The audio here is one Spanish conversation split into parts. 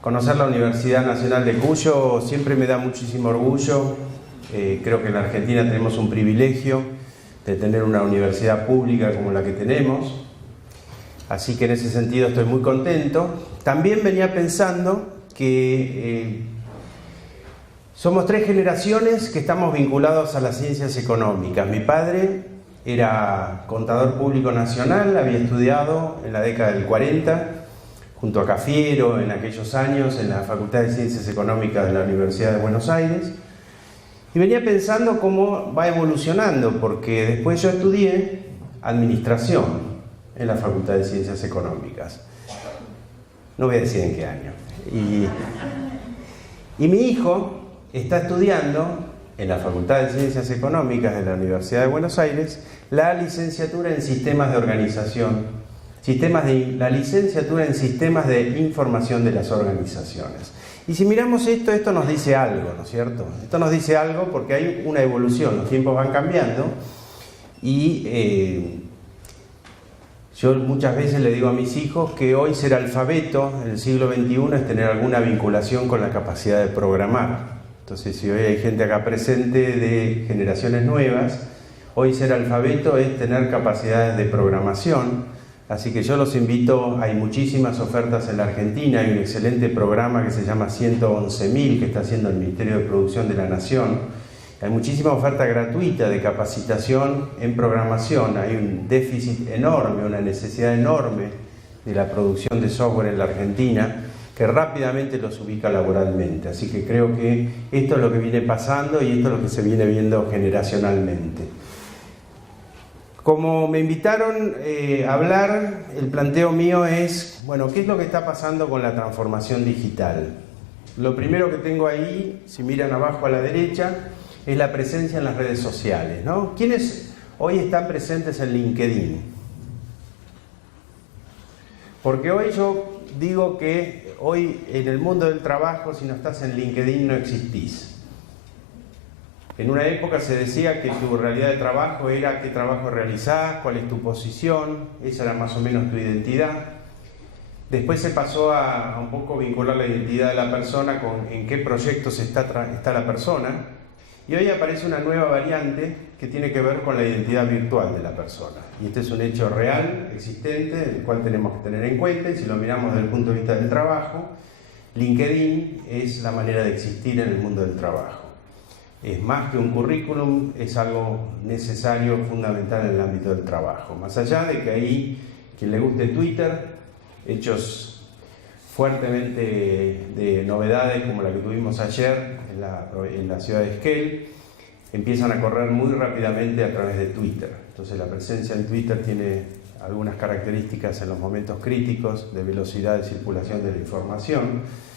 Conocer la Universidad Nacional de Cuyo siempre me da muchísimo orgullo. Creo que en la Argentina tenemos un privilegio de tener una universidad pública como la que tenemos. Así que en ese sentido estoy muy contento. También venía pensando que somos 3 generaciones que estamos vinculados a las ciencias económicas. Mi padre era contador público nacional, había estudiado en la década del 40 junto a Cafiero en aquellos años en la Facultad de Ciencias Económicas de la Universidad de Buenos Aires, y venía pensando cómo va evolucionando, porque después yo estudié administración en la Facultad de Ciencias Económicas, no voy a decir en qué año, y mi hijo está estudiando en la Facultad de Ciencias Económicas de la Universidad de Buenos Aires la licenciatura en Sistemas de Organización, la licenciatura en Sistemas de Información de las Organizaciones. Y si miramos esto nos dice algo, ¿no es cierto? Esto nos dice algo porque hay una evolución, los tiempos van cambiando y yo muchas veces le digo a mis hijos que hoy ser alfabeto en el siglo XXI es tener alguna vinculación con la capacidad de programar. Entonces, si hoy hay gente acá presente de generaciones nuevas, hoy ser alfabeto es tener capacidades de programación. Así que yo los invito, hay muchísimas ofertas en la Argentina, hay un excelente programa que se llama 111.000 que está haciendo el Ministerio de Producción de la Nación. Hay muchísima oferta gratuita de capacitación en programación, hay un déficit enorme, una necesidad enorme de la producción de software en la Argentina que rápidamente los ubica laboralmente. Así que creo que esto es lo que viene pasando y esto es lo que se viene viendo generacionalmente. Como me invitaron a hablar, el planteo mío es, bueno, ¿qué es lo que está pasando con la transformación digital? Lo primero que tengo ahí, si miran abajo a la derecha, es la presencia en las redes sociales, ¿no? ¿Quiénes hoy están presentes en LinkedIn? Porque hoy yo digo que hoy en el mundo del trabajo, si no estás en LinkedIn, no existís. En una época se decía que tu realidad de trabajo era qué trabajo realizás, cuál es tu posición, esa era más o menos tu identidad. Después se pasó a un poco vincular la identidad de la persona con en qué proyectos está la persona. Y hoy aparece una nueva variante que tiene que ver con la identidad virtual de la persona. Y este es un hecho real, existente, el cual tenemos que tener en cuenta. Y si lo miramos desde el punto de vista del trabajo, LinkedIn es la manera de existir en el mundo del trabajo. Es más que un currículum, es algo necesario, fundamental en el ámbito del trabajo. Más allá de que ahí, quien le guste Twitter, hechos fuertemente de novedades como la que tuvimos ayer en la ciudad de Esquel, empiezan a correr muy rápidamente a través de Twitter. Entonces la presencia en Twitter tiene algunas características en los momentos críticos de velocidad de circulación de la información.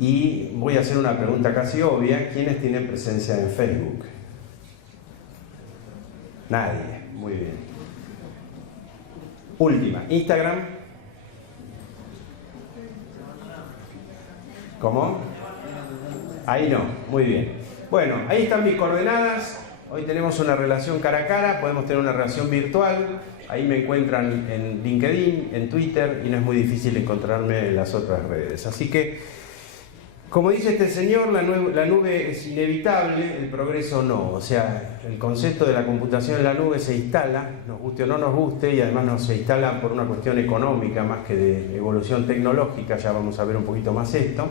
Y voy a hacer una pregunta casi obvia. ¿Quiénes tienen presencia en Facebook? Nadie. Muy bien. Última. ¿Instagram? ¿Cómo? Ahí no. Muy bien. Bueno, ahí están mis coordenadas. Hoy tenemos una relación cara a cara. Podemos tener una relación virtual. Ahí me encuentran en LinkedIn, en Twitter, y no es muy difícil encontrarme en las otras redes. Así que, como dice este señor, la nube es inevitable, el progreso no. O sea, el concepto de la computación en la nube se instala, nos guste o no nos guste, y además no se instala por una cuestión económica más que de evolución tecnológica, ya vamos a ver un poquito más esto.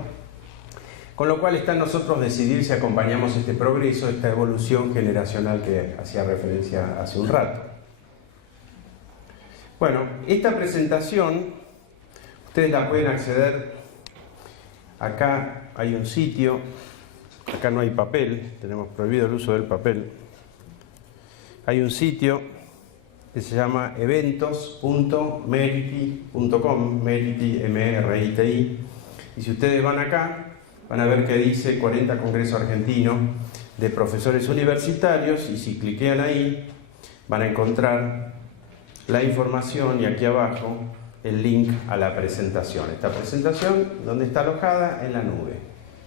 Con lo cual está en nosotros decidir si acompañamos este progreso, esta evolución generacional que hacía referencia hace un rato. Bueno, esta presentación, ustedes la pueden acceder. Acá hay un sitio, acá no hay papel, tenemos prohibido el uso del papel. Hay un sitio que se llama eventos.meriti.com, Meriti, M-R-I-T-I, y si ustedes van acá, van a ver que dice 40 Congreso Argentino de Profesores Universitarios, y si cliquean ahí, van a encontrar la información y aquí abajo el link a la presentación. Esta presentación, ¿dónde está alojada? En la nube.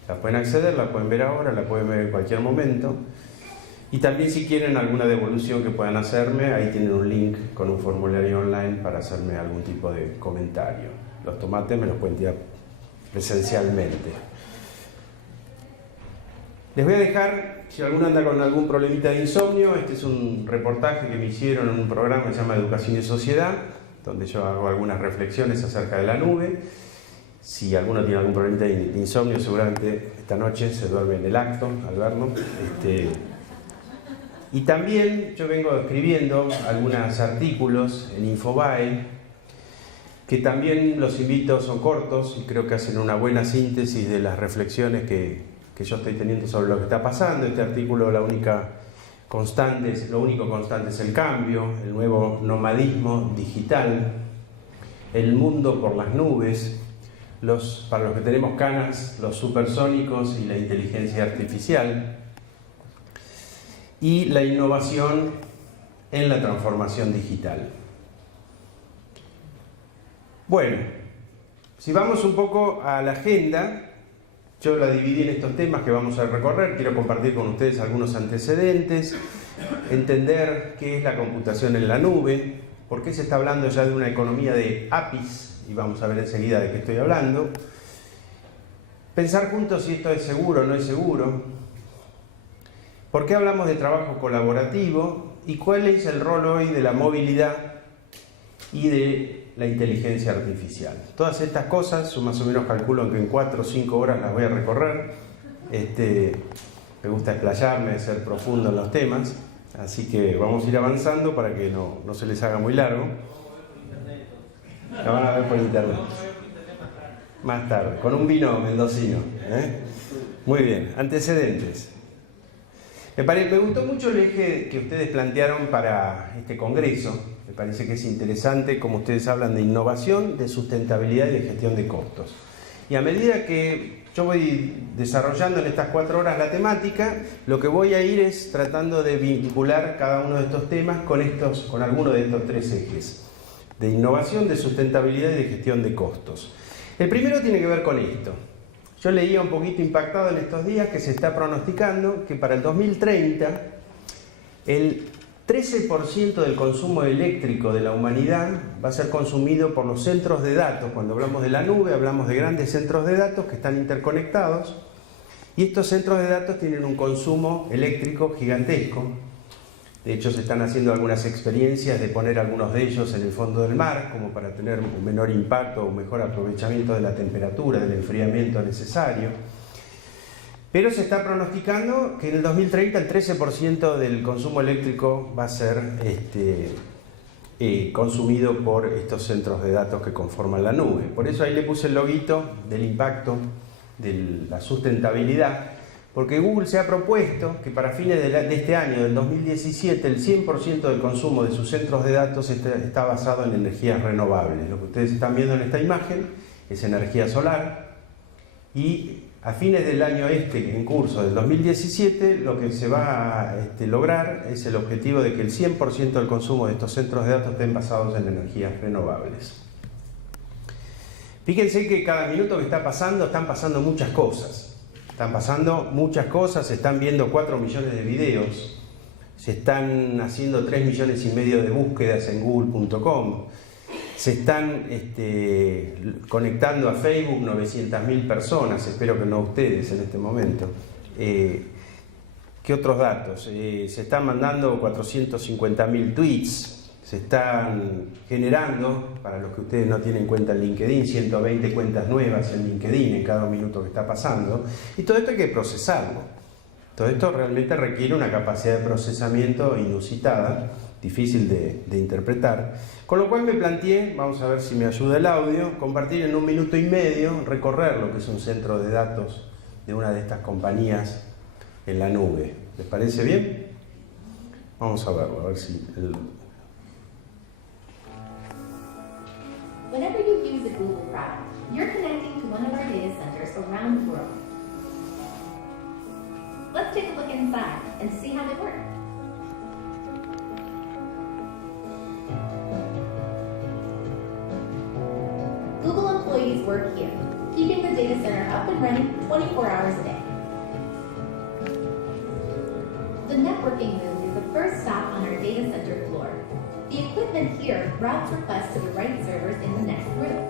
La pueden acceder, la pueden ver ahora, la pueden ver en cualquier momento. Y también si quieren alguna devolución que puedan hacerme, ahí tienen un link con un formulario online para hacerme algún tipo de comentario. Los tomates me los pueden tirar presencialmente. Les voy a dejar, si alguno anda con algún problemita de insomnio, este es un reportaje que me hicieron en un programa que se llama Educación y Sociedad, donde yo hago algunas reflexiones acerca de la nube. Si alguno tiene algún problemita de insomnio, seguramente esta noche se duerme en el acto al verlo. Y también yo vengo escribiendo algunos artículos en Infobae, que también los invito, son cortos y creo que hacen una buena síntesis de las reflexiones que yo estoy teniendo sobre lo que está pasando. Este artículo, lo único constante es el cambio, el nuevo nomadismo digital, el mundo por las nubes, para los que tenemos canas, los supersónicos y la inteligencia artificial, y la innovación en la transformación digital. Bueno, si vamos un poco a la agenda, yo la dividí en estos temas que vamos a recorrer. Quiero compartir con ustedes algunos antecedentes, entender qué es la computación en la nube, por qué se está hablando ya de una economía de APIs, y vamos a ver enseguida de qué estoy hablando. Pensar juntos si esto es seguro o no es seguro. ¿Por qué hablamos de trabajo colaborativo? ¿Y cuál es el rol hoy de la movilidad y de la inteligencia artificial? Todas estas cosas, yo más o menos calculo que en 4 o 5 horas las voy a recorrer. Me gusta explayarme, ser profundo en los temas, así que vamos a ir avanzando para que no se les haga muy largo. La van a ver por internet. Más tarde, con un vino mendocino. Muy bien, antecedentes. Me gustó mucho el eje que ustedes plantearon para este congreso. Me parece que es interesante como ustedes hablan de innovación, de sustentabilidad y de gestión de costos. Y a medida que yo voy desarrollando en estas 4 horas la temática, lo que voy a ir es tratando de vincular cada uno de estos temas con alguno de estos 3 ejes: de innovación, de sustentabilidad y de gestión de costos. El primero tiene que ver con esto. Yo leía un poquito impactado en estos días que se está pronosticando que para el 2030 el 13% del consumo eléctrico de la humanidad va a ser consumido por los centros de datos. Cuando hablamos de la nube, hablamos de grandes centros de datos que están interconectados, y estos centros de datos tienen un consumo eléctrico gigantesco. De hecho, se están haciendo algunas experiencias de poner algunos de ellos en el fondo del mar, como para tener un menor impacto o un mejor aprovechamiento de la temperatura, del enfriamiento necesario. Pero se está pronosticando que en el 2030 el 13% del consumo eléctrico va a ser consumido por estos centros de datos que conforman la nube. Por eso ahí le puse el loguito del impacto de la sustentabilidad, porque Google se ha propuesto que para fines de este año, del 2017, el 100% del consumo de sus centros de datos está basado en energías renovables. Lo que ustedes están viendo en esta imagen es energía solar, y a fines del año en curso, del 2017, lo que se va a lograr es el objetivo de que el 100% del consumo de estos centros de datos estén basados en energías renovables. Fíjense que cada minuto que está pasando, están pasando muchas cosas. Se están viendo 4 millones de videos, se están haciendo 3,5 millones de búsquedas en google.com, se están conectando a Facebook 900.000 personas, espero que no ustedes en este momento. ¿Qué otros datos? Se están mandando 450.000 tweets, se están generando, para los que ustedes no tienen cuenta en LinkedIn, 120 cuentas nuevas en LinkedIn en cada minuto que está pasando, y todo esto hay que procesarlo. Todo esto realmente requiere una capacidad de procesamiento inusitada, difícil de interpretar, con lo cual me planteé, vamos a ver si me ayuda el audio, compartir en 1,5 minutos, recorrer lo que es un centro de datos de una de estas compañías en la nube. ¿Les parece bien? Vamos a verlo, a ver si... Whenever you use a Google product, you're connecting to one of our data centers around the world. Let's take a look inside and see how they work. Google employees work here, keeping the data center up and running 24 hours a day. The networking room is the first stop on our data center floor. The equipment here routes requests to the right servers in the next room.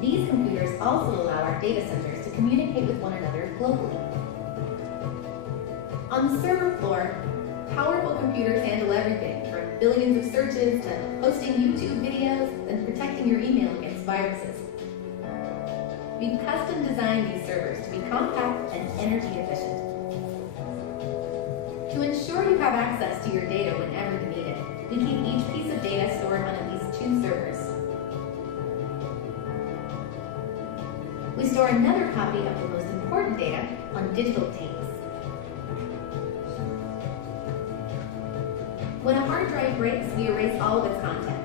These computers also allow our data centers to communicate with one another globally. On the server floor, powerful computers handle everything from billions of searches to hosting YouTube videos and protecting your email against viruses. We've custom designed these servers to be compact and energy efficient. To ensure you have access to your data whenever you need it, we keep each piece of data stored on at least 2 servers. We store another copy of the most important data on digital tapes. When a hard drive breaks, we erase all of its content.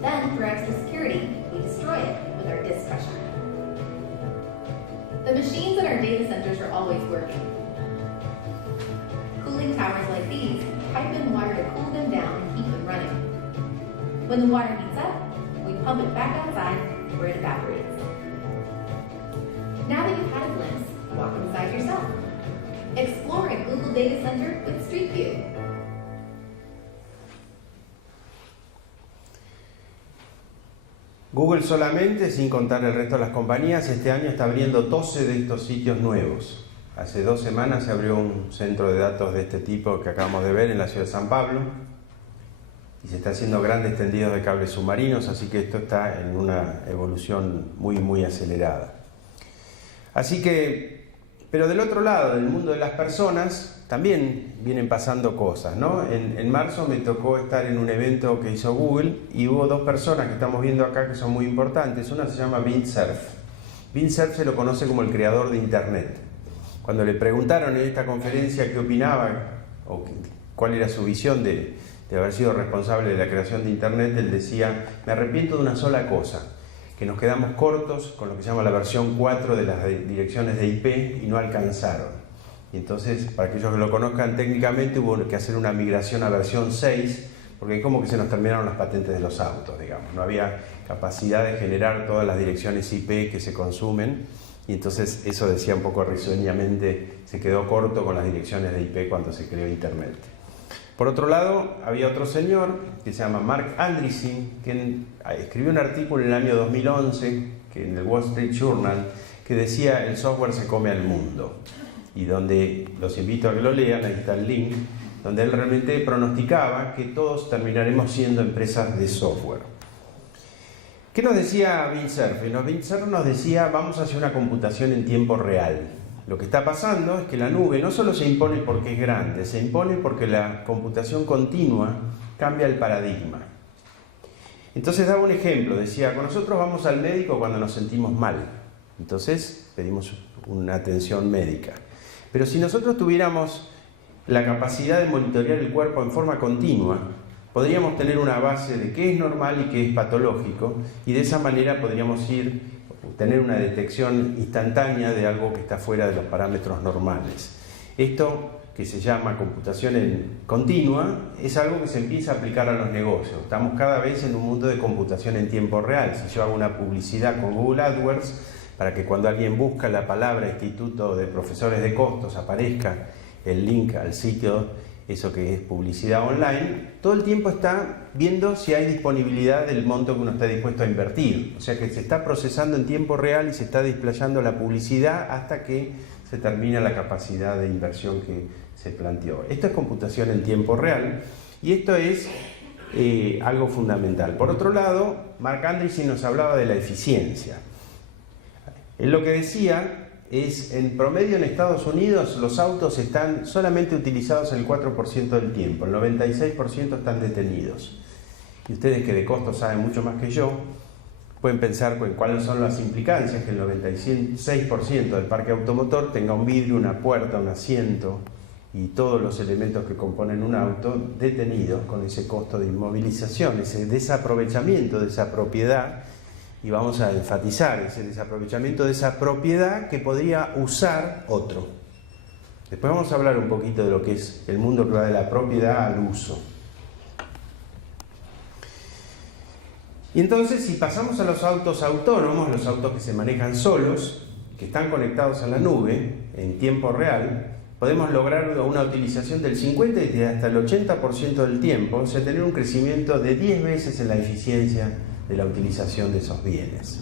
Then, for extra security, we destroy it with our disk crusher. The machines in our data centers are always working. Cooling towers like these pipe in water to cool them down and keep them running. When the water heats up, we pump it back outside where it evaporates. Now that you've had a glimpse, walk inside yourself. Explore a Google Data Center with Street View. Google solamente, sin contar el resto de las compañías, este año está abriendo 12 de estos sitios nuevos. Hace 2 semanas se abrió un centro de datos de este tipo que acabamos de ver en la ciudad de San Pablo y se está haciendo grandes tendidos de cables submarinos, así que esto está en una evolución muy acelerada. Así que, pero del otro lado, del mundo de las personas, también vienen pasando cosas, ¿no? En marzo me tocó estar en un evento que hizo Google y hubo 2 personas que estamos viendo acá que son muy importantes. Una se llama Vint Cerf. Vint Cerf se lo conoce como el creador de Internet. Cuando le preguntaron en esta conferencia qué opinaba o cuál era su visión de haber sido responsable de la creación de Internet, él decía: me arrepiento de una sola cosa, que nos quedamos cortos con lo que se llama la versión 4 de las direcciones de IP y no alcanzaron. Y entonces, para aquellos que lo conozcan técnicamente, hubo que hacer una migración a versión 6, porque es como que se nos terminaron las patentes de los autos, digamos. No había capacidad de generar todas las direcciones IP que se consumen, y entonces eso, decía un poco risueñamente, se quedó corto con las direcciones de IP cuando se creó Internet. Por otro lado, había otro señor que se llama Marc Andreessen, que escribió un artículo en el año 2011 que en el Wall Street Journal que decía: el software se come al mundo. Y donde los invito a que lo lean, ahí está el link, donde él realmente pronosticaba que todos terminaremos siendo empresas de software. ¿Qué nos decía Vint Cerf? Vint Cerf nos decía: vamos hacia una computación en tiempo real. Lo que está pasando es que la nube no solo se impone porque es grande, se impone porque la computación continua cambia el paradigma. Entonces daba un ejemplo, decía: con nosotros vamos al médico cuando nos sentimos mal, entonces pedimos una atención médica. Pero si nosotros tuviéramos la capacidad de monitorear el cuerpo en forma continua, podríamos tener una base de qué es normal y qué es patológico, y de esa manera podríamos tener una detección instantánea de algo que está fuera de los parámetros normales. Esto, que se llama computación continua, es algo que se empieza a aplicar a los negocios. Estamos cada vez en un mundo de computación en tiempo real. Si yo hago una publicidad con Google AdWords, para que cuando alguien busca la palabra Instituto de Profesores de Costos aparezca el link al sitio, eso que es publicidad online, todo el tiempo está viendo si hay disponibilidad del monto que uno está dispuesto a invertir. O sea que se está procesando en tiempo real y se está desplayando la publicidad hasta que se termina la capacidad de inversión que se planteó. Esto es computación en tiempo real y esto es algo fundamental. Por otro lado, Marc Andreessen nos hablaba de la eficiencia. Él lo que decía es: en promedio en Estados Unidos los autos están solamente utilizados el 4% del tiempo, el 96% están detenidos. Y ustedes, que de costos saben mucho más que yo, pueden pensar en cuáles son las implicancias que el 96% del parque automotor tenga un vidrio, una puerta, un asiento y todos los elementos que componen un auto detenidos, con ese costo de inmovilización, ese desaprovechamiento de esa propiedad. Y vamos a enfatizar ese desaprovechamiento de esa propiedad que podría usar otro. Después vamos a hablar un poquito de lo que es el mundo que va de la propiedad al uso. Y entonces, si pasamos a los autos autónomos, los autos que se manejan solos, que están conectados a la nube en tiempo real, podemos lograr una utilización del 50 y hasta el 80% del tiempo, o sea, tener un crecimiento de 10 veces en la eficiencia de la utilización de esos bienes.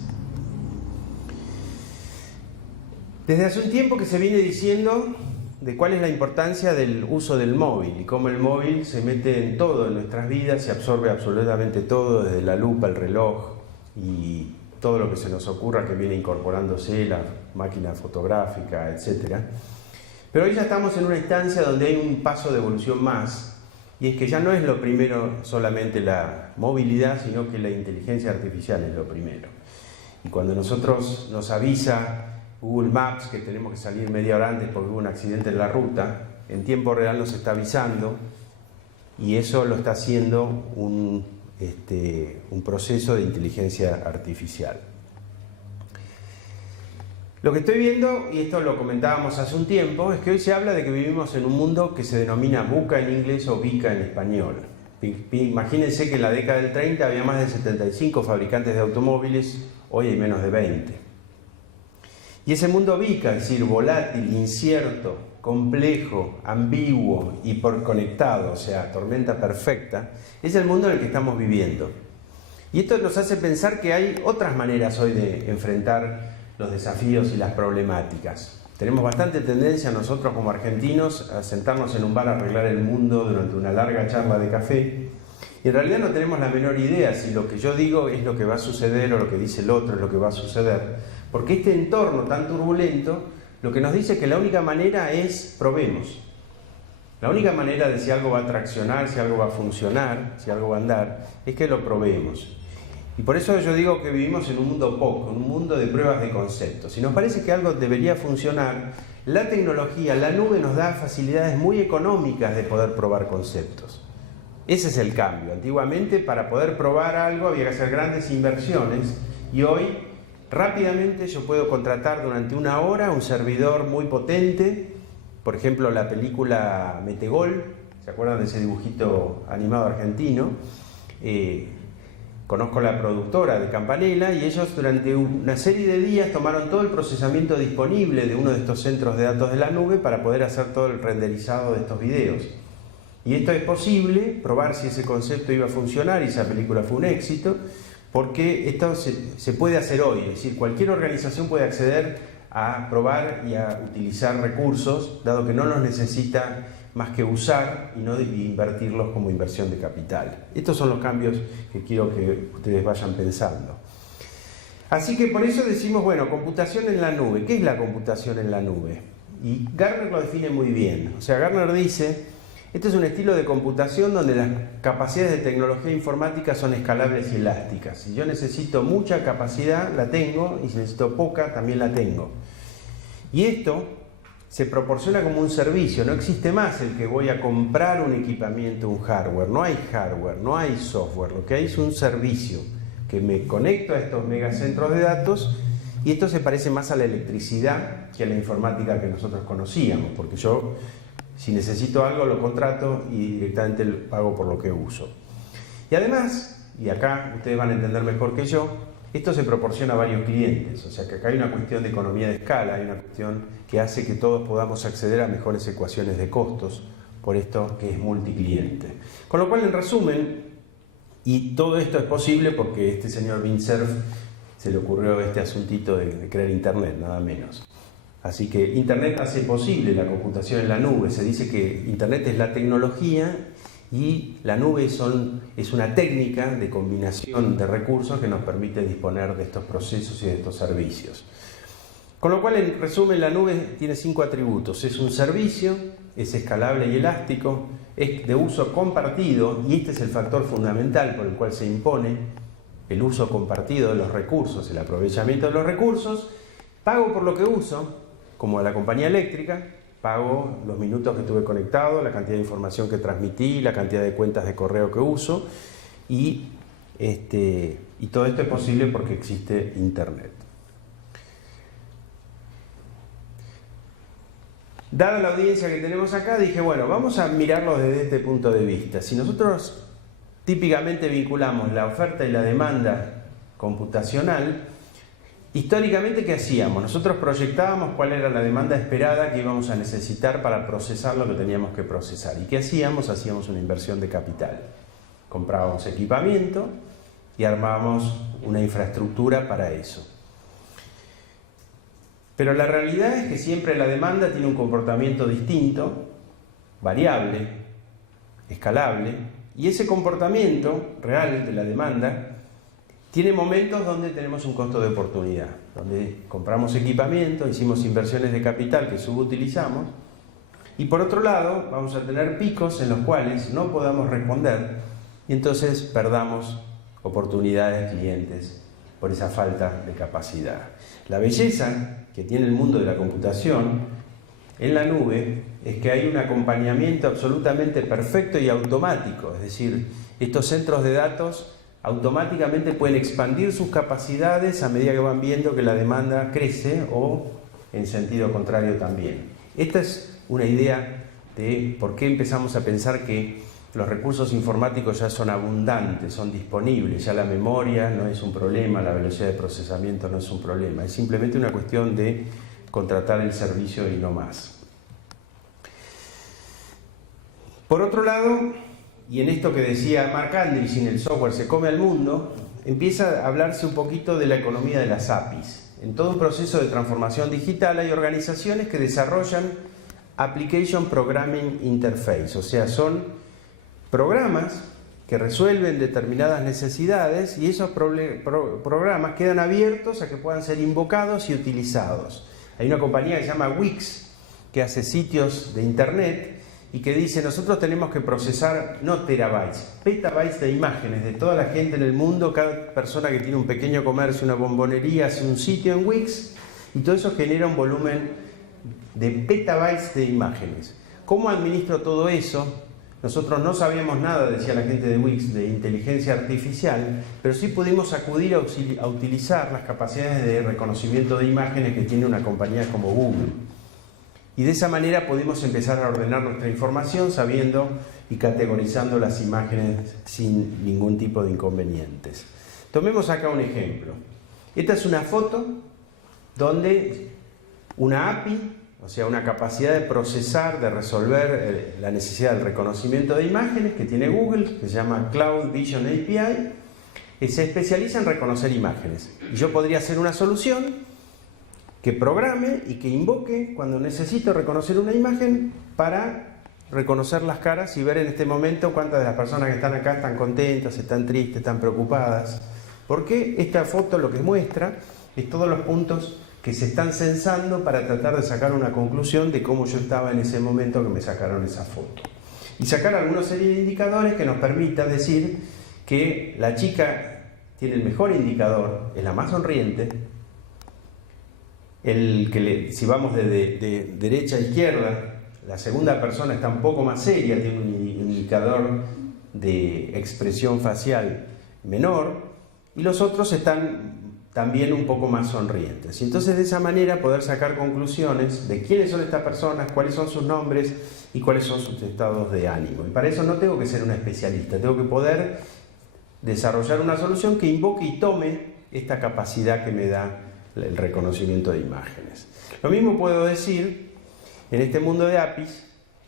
Desde hace un tiempo que se viene diciendo de cuál es la importancia del uso del móvil y cómo el móvil se mete en todo en nuestras vidas y absorbe absolutamente todo, desde la lupa, el reloj y todo lo que se nos ocurra que viene incorporándose, la máquina fotográfica, etc. Pero hoy ya estamos en una instancia donde hay un paso de evolución más, y es que ya no es lo primero solamente la movilidad, sino que la inteligencia artificial es lo primero. Y cuando nosotros nos avisa Google Maps que tenemos que salir media hora antes porque hubo un accidente en la ruta, en tiempo real nos está avisando, y eso lo está haciendo un proceso de inteligencia artificial. Lo que estoy viendo, y esto lo comentábamos hace un tiempo, es que hoy se habla de que vivimos en un mundo que se denomina VUCA en inglés o VICA en español. Imagínense que en la década del 30 había más de 75 fabricantes de automóviles, hoy hay menos de 20. Y ese mundo VICA, es decir, volátil, incierto, complejo, ambiguo, hiperconectado, o sea, tormenta perfecta, es el mundo en el que estamos viviendo. Y esto nos hace pensar que hay otras maneras hoy de enfrentar los desafíos y las problemáticas. Tenemos bastante tendencia nosotros como argentinos a sentarnos en un bar a arreglar el mundo durante una larga charla de café, y en realidad no tenemos la menor idea si lo que yo digo es lo que va a suceder o lo que dice el otro es lo que va a suceder. Porque este entorno tan turbulento lo que nos dice es que la única manera es probemos. La única manera de si algo va a traccionar, si algo va a funcionar, si algo va a andar, es que lo probemos. Y por eso yo digo que vivimos en un mundo POC, un mundo de pruebas de conceptos. Si nos parece que algo debería funcionar, la tecnología, la nube nos da facilidades muy económicas de poder probar conceptos. Ese es el cambio. Antiguamente, para poder probar algo había que hacer grandes inversiones, y hoy rápidamente yo puedo contratar durante una hora un servidor muy potente, por ejemplo la película Metegol, ¿se acuerdan de ese dibujito animado argentino? Conozco la productora de Campanella, y ellos durante una serie de días tomaron todo el procesamiento disponible de uno de estos centros de datos de la nube para poder hacer todo el renderizado de estos videos. Y esto es posible, probar si ese concepto iba a funcionar y esa película fue un éxito, porque esto se puede hacer hoy, es decir, cualquier organización puede acceder a probar y a utilizar recursos, dado que no los necesita más que usar y no invertirlos como inversión de capital. Estos son los cambios que quiero que ustedes vayan pensando. Así que por eso decimos, bueno, computación en la nube. ¿Qué es la computación en la nube? Y Gartner lo define muy bien. O sea, Gartner dice: este es un estilo de computación donde las capacidades de tecnología informática son escalables y elásticas. Si yo necesito mucha capacidad, la tengo, y si necesito poca, también la tengo. Y esto se proporciona como un servicio. No existe más el que voy a comprar un equipamiento, un hardware. No hay hardware, no hay software. Lo que hay es un servicio que me conecto a estos megacentros de datos, y esto se parece más a la electricidad que a la informática que nosotros conocíamos, porque yo, si necesito algo, lo contrato y directamente pago por lo que uso. Y además, y acá ustedes van a entender mejor que yo, esto se proporciona a varios clientes. O sea que acá hay una cuestión de economía de escala, hay una cuestión que hace que todos podamos acceder a mejores ecuaciones de costos, por esto que es multicliente. Con lo cual, en resumen, y todo esto es posible porque este señor Vint Cerf se le ocurrió este asuntito de crear Internet, nada menos. Así que Internet hace posible la computación en la nube. Se dice que Internet es la tecnología y la nube es una técnica de combinación de recursos que nos permite disponer de estos procesos y de estos servicios. Con lo cual, en resumen, la nube tiene 5 atributos. Es un servicio, es escalable y elástico, es de uso compartido, y este es el factor fundamental por el cual se impone el uso compartido de los recursos, el aprovechamiento de los recursos. Pago por lo que uso, como a la compañía eléctrica, pago los minutos que estuve conectado, la cantidad de información que transmití, la cantidad de cuentas de correo que uso, y todo esto es posible porque existe Internet. Dada la audiencia que tenemos acá, dije, bueno, vamos a mirarlo desde este punto de vista. Si nosotros típicamente vinculamos la oferta y la demanda computacional, históricamente, ¿qué hacíamos? Nosotros proyectábamos cuál era la demanda esperada que íbamos a necesitar para procesar lo que teníamos que procesar. ¿Y qué hacíamos? Hacíamos una inversión de capital. Comprábamos equipamiento, y armamos una infraestructura para eso. Pero la realidad es que siempre la demanda tiene un comportamiento distinto, variable, escalable, y ese comportamiento real de la demanda tiene momentos donde tenemos un costo de oportunidad, donde compramos equipamiento, hicimos inversiones de capital que subutilizamos, y por otro lado vamos a tener picos en los cuales no podamos responder y entonces perdamos oportunidades, clientes, por esa falta de capacidad. La belleza que tiene el mundo de la computación en la nube es que hay un acompañamiento absolutamente perfecto y automático, es decir, estos centros de datos automáticamente pueden expandir sus capacidades a medida que van viendo que la demanda crece o en sentido contrario también. Esta es una idea de por qué empezamos a pensar que los recursos informáticos ya son abundantes, son disponibles, ya la memoria no es un problema, la velocidad de procesamiento no es un problema, es simplemente una cuestión de contratar el servicio y no más. Por otro lado, y en esto que decía Marc Andreessen, el software se come al mundo, empieza a hablarse un poquito de la economía de las APIs. En todo un proceso de transformación digital hay organizaciones que desarrollan Application Programming Interface, o sea, son programas que resuelven determinadas necesidades y esos programas quedan abiertos a que puedan ser invocados y utilizados. Hay una compañía que se llama Wix que hace sitios de internet y que dice: nosotros tenemos que procesar no terabytes, petabytes de imágenes de toda la gente en el mundo. Cada persona que tiene un pequeño comercio, una bombonería, hace un sitio en Wix y todo eso genera un volumen de petabytes de imágenes. ¿Cómo administro todo eso? Nosotros no sabíamos nada, decía la gente de Wix, de inteligencia artificial, pero sí pudimos acudir a utilizar las capacidades de reconocimiento de imágenes que tiene una compañía como Google. Y de esa manera pudimos empezar a ordenar nuestra información sabiendo y categorizando las imágenes sin ningún tipo de inconvenientes. Tomemos acá un ejemplo. Esta es una foto donde una API, o sea, una capacidad de procesar, de resolver la necesidad del reconocimiento de imágenes que tiene Google, que se llama Cloud Vision API, que se especializa en reconocer imágenes. Y yo podría hacer una solución que programe y que invoque cuando necesito reconocer una imagen para reconocer las caras y ver en este momento cuántas de las personas que están acá están contentas, están tristes, están preocupadas. Porque esta foto lo que muestra es todos los puntos que se están censando para tratar de sacar una conclusión de cómo yo estaba en ese momento que me sacaron esa foto. Y sacar alguna serie de indicadores que nos permita decir que la chica tiene el mejor indicador, es la más sonriente, si vamos de derecha a izquierda, la segunda persona está un poco más seria, tiene un indicador de expresión facial menor, y los otros están también un poco más sonrientes. Y entonces de esa manera poder sacar conclusiones de quiénes son estas personas, cuáles son sus nombres y cuáles son sus estados de ánimo. Y para eso no tengo que ser un especialista, tengo que poder desarrollar una solución que invoque y tome esta capacidad que me da el reconocimiento de imágenes. Lo mismo puedo decir en este mundo de APIs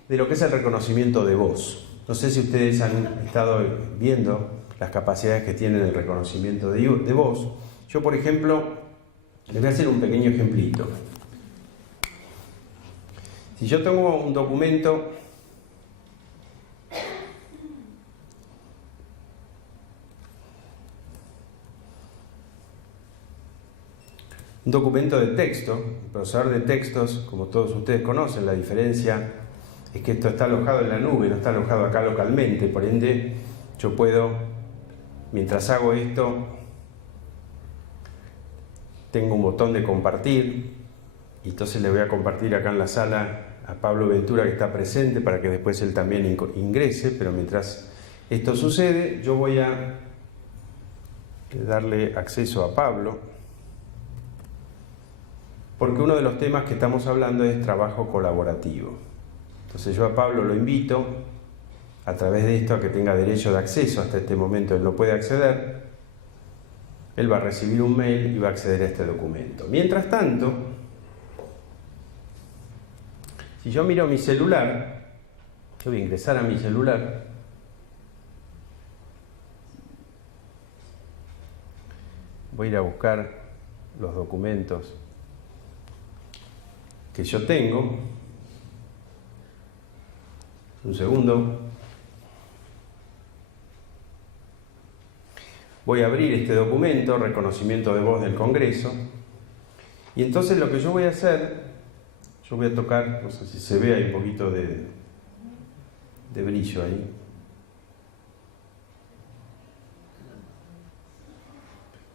de lo que es el reconocimiento de voz. No sé si ustedes han estado viendo las capacidades que tiene el reconocimiento de voz. Yo, por ejemplo, les voy a hacer un pequeño ejemplito. Si yo tengo un documento de texto, el procesador de textos, como todos ustedes conocen, la diferencia es que esto está alojado en la nube, no está alojado acá localmente, por ende yo puedo, mientras hago esto, tengo un botón de compartir y entonces le voy a compartir acá en la sala a Pablo Ventura, que está presente, para que después él también ingrese. Pero mientras esto sucede, yo voy a darle acceso a Pablo, porque uno de los temas que estamos hablando es trabajo colaborativo. Entonces yo a Pablo lo invito a través de esto a que tenga derecho de acceso. Hasta este momento él no puede acceder. Él va a recibir un mail y va a acceder a este documento. Mientras tanto, si yo miro mi celular, yo voy a ingresar a mi celular. voy a ir a buscar los documentos que yo tengo. Un segundo. Voy a abrir este documento, reconocimiento de voz del Congreso, y entonces lo que yo voy a hacer, yo voy a tocar, no sé si se ve, hay un poquito de brillo ahí.